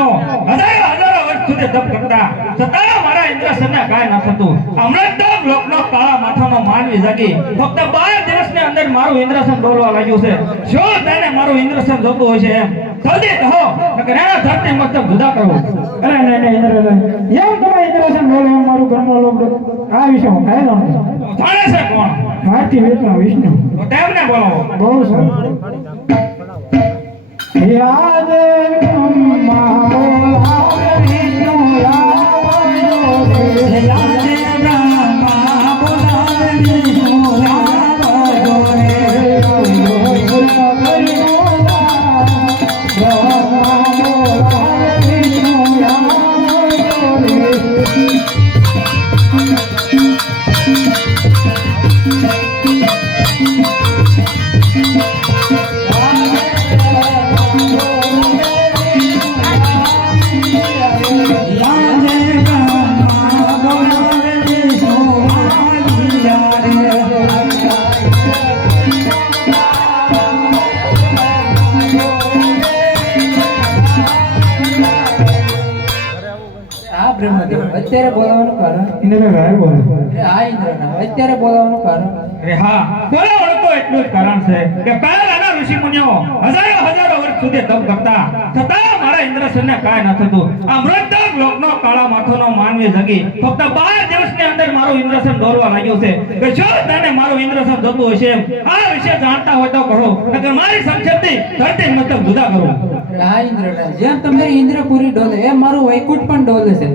મુનિઓ હજારો વર્ષ સુધી તપ કરતા છતાં મારા ઇન્દ્રસનને કાંઈ ન થતું. હમણાં તો લોકનો કાળા માથાનો માનવી જાગી ફક્ત 12 દિવસની અંદર મારું ઇન્દ્રસન ડોલવા લાગ્યું છે. શું તેને મારું ઇન્દ્રસન જોતું હોય છે એમ જલ્દી કહો નકર એના ધરતી મસ્તક જુદા કરો. અરે નહીં ઇન્દ્રસન એમ તમે ઇન્દ્રસન બોલો મારું ઘરમાં લોક આ વિશે હું કાંઈ જાણું જાણે છે કોણ? ભારતી વિષ્ણુ તો તેમને બોલો. બહુ સારું યાદ બ્રહ્મા બોલાવે વિષ્ણુ લાવ્યો રે યાદ બ્રહ્મા બોલાવે વિષ્ણુ લાવ્યો રે બ્રહ્મા બોલાવે વિષ્ણુ લાવ્યો રે અત્યારે બોલાવવાનું કારણ ઇન્દ્રરાય બોલો આ ઇન્દ્રના અત્યારે બોલાવવાનું કારણ અરે હા બોલાવવાનું તો એટલું જ કારણ છે કે પહેલાના ઋષિ મુનિઓ હજારો વર્ષ સુધી તપ કરતા છતાં મારા ઇન્દ્રસનને કાંઈ ન થતું. આ મૃતક લોકનો કાળા માથાનો માનવી જાગી ફક્ત 12 દિવસની અંદર મારું ઇન્દ્રસન દોરવા લાગ્યું છે કે શું તને મારું ઇન્દ્રસન જોતું હોય છે આ વિશે જાણતા હોય તો કહો નકર મારી સંક્ષેપથી ધરતી મતલબ જુદા કરો. આ ઇન્દ્રના જેમ તમારી ઇન્દ્રપુરી ડોલે એમ મારું વૈકુંઠ પણ ડોલે છે.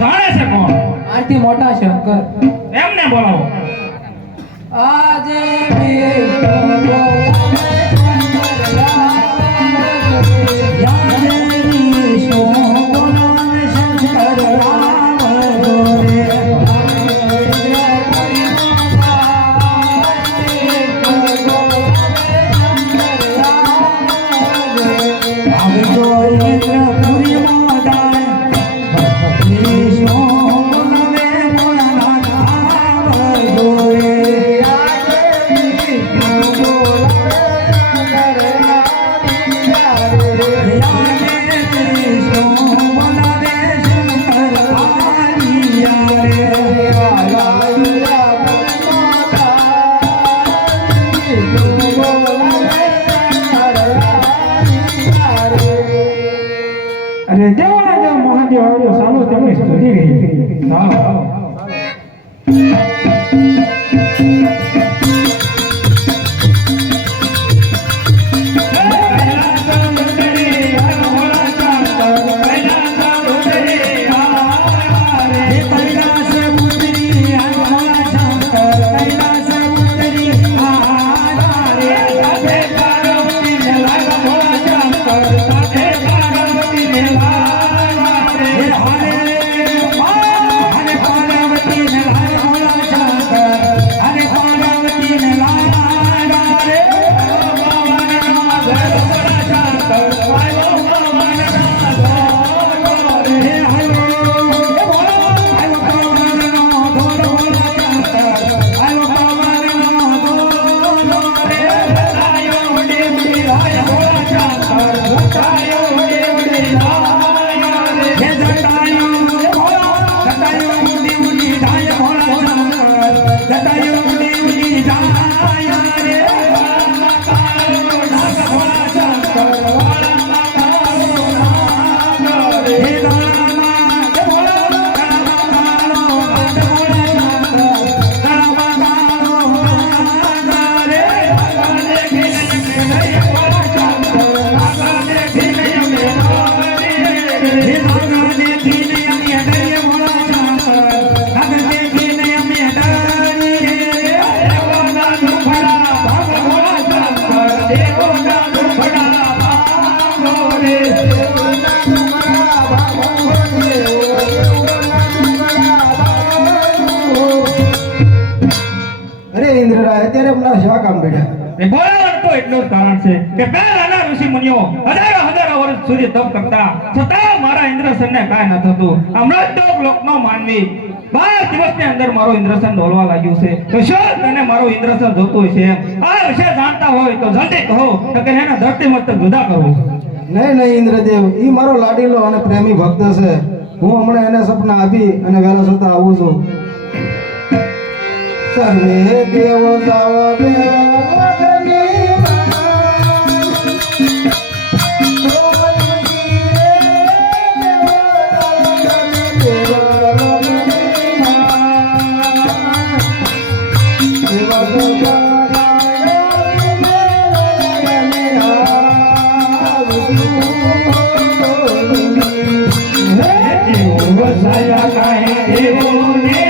જાણે છે કોણ? આથી મોટા શંકર એમને બોલાવો. આજે વિષ્ણુ બોલાવે શંકર લાવે યાદ વિષ્ણુ બોલાવે શંકર લાવે રે અરે દેવાના દેવ મહાદેવ આવ્યો સાલો તમે સ્તુતિ ગઈ હા બોલાવવાનું તો એટલું જ કારણ છે કે પહેલાના ઋષિ મુનિઓ હજારો વર્ષ વર્ષ સુધી તપ કરતા છતાં મારા ઇન્દ્રસનને કાંઈ ન થતું. આ મૃતક લોકનો માનવી 12 દિવસની અંદર મારો ઇન્દ્રસન ડોલવા લાગ્યું છે. તો શું તને મારો ઇન્દ્રસન જોતું છે? આ વિશે જાણતા હોય તો જલ્દી કહો, તો કે એને ધરતી મસ્તક જુદા કરવું. નહીં નહીં ઇન્દ્રદેવ, ઈ મારો લાડીલો અને પ્રેમી ભક્ત છે. હું હમણાં એને સપના આપી અને વહેલા સુતા આવું છું. સર્વે દેવો જાવ દેવા વગની વસાયા કાંઈ દેવોને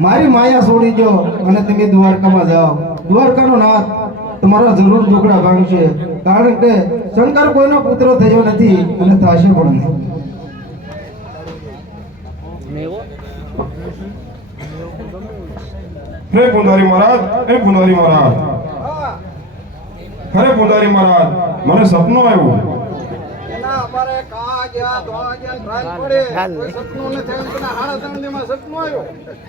મારી માયા છોડી જો અને તમે દ્વારકામાં જાઓ. દ્વારકાનો નાથ તમારા જરૂર દુખડા ભાંગશે, કારણ કે શંકર કોઈનો પુત્ર થયો નથી અને થશે પણ નહીં. હે પુંજારી મહારાજ, હે પુંજારી મહારાજ, હરે પુંજારી મહારાજ, મને સપનું આવ્યું.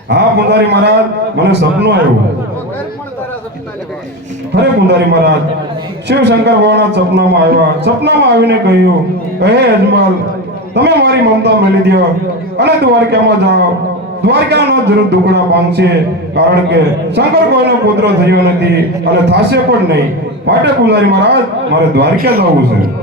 હા પુંજારી મહારાજ, મને સપનું આવ્યું. હરે પુંજારી મહારાજ, શિવ શંકર ભગવાન સપનામાં આવ્યા. સપનામાં આવીને કહ્યું, હે અજમલ, તમે મારી મમતા મેલી દો અને દ્વારકામાં જાઓ. દ્વારકાનો જરૂર દુખડા પામશે, કારણ કે શંકર કોઈનો પુત્ર થયો નથી અને થશે પણ નહીં. માટે પુંજારી મહારાજ, મારે દ્વારકા જવું છે.